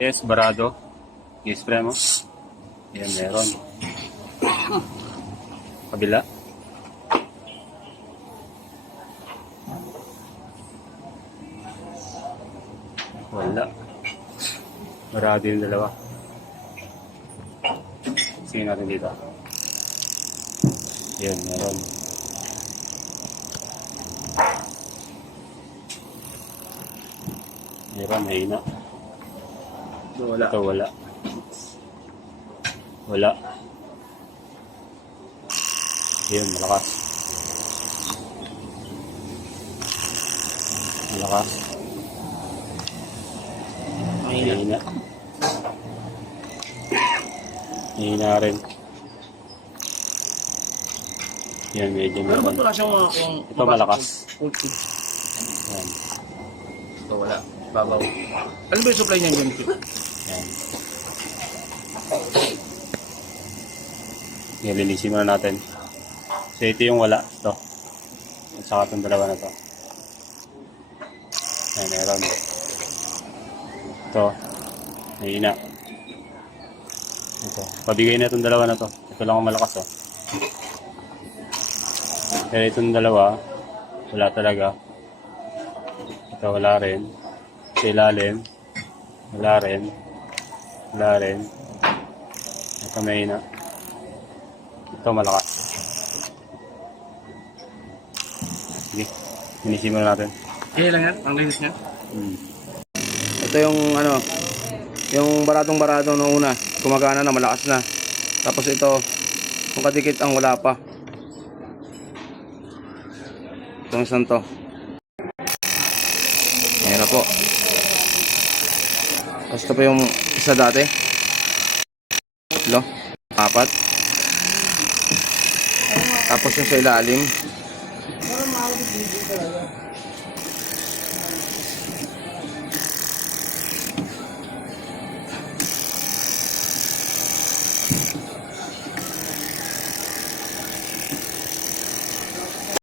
Yes, barado. Yes, pre mo. Yan, meron. Kabila. Wala. Barado yung dalawa. Sige natin dito. Yan, meron. Meron, hina. Wala. Ito, wala. Wala. Yun, malakas. Malakas. Mahina. Mahina rin. Yan, medyo Pero ba't meron. wala siyang mga kung... Ito malakas. Yan. Ito wala. Babaw. Ano ba yung supply niyan dyan? Yan. Yan, linisin muna natin. So, ito yung wala. Ito. At saka itong dalawa na to. Yan, meron. Ito. Mahina. Ito. Pabigay na itong dalawa na to. Ito lang ang malakas, oh. Pero itong dalawa, wala talaga. Ito, wala rin. Sa ilalim, wala rin. Wala rin. Ito mahina. Ito malakas. Sige, linisin muna natin. Kaya lang yan? Ang linis niya? Ito yung ano, yung baradong-barado noong una, gumagana na, malakas na. Tapos ito, kung kadikit ang wala pa. Itong isang to. Ayan na po. Tapos ito pa yung isa dati. Tatlo, apat. Tapos yung sa ilalim.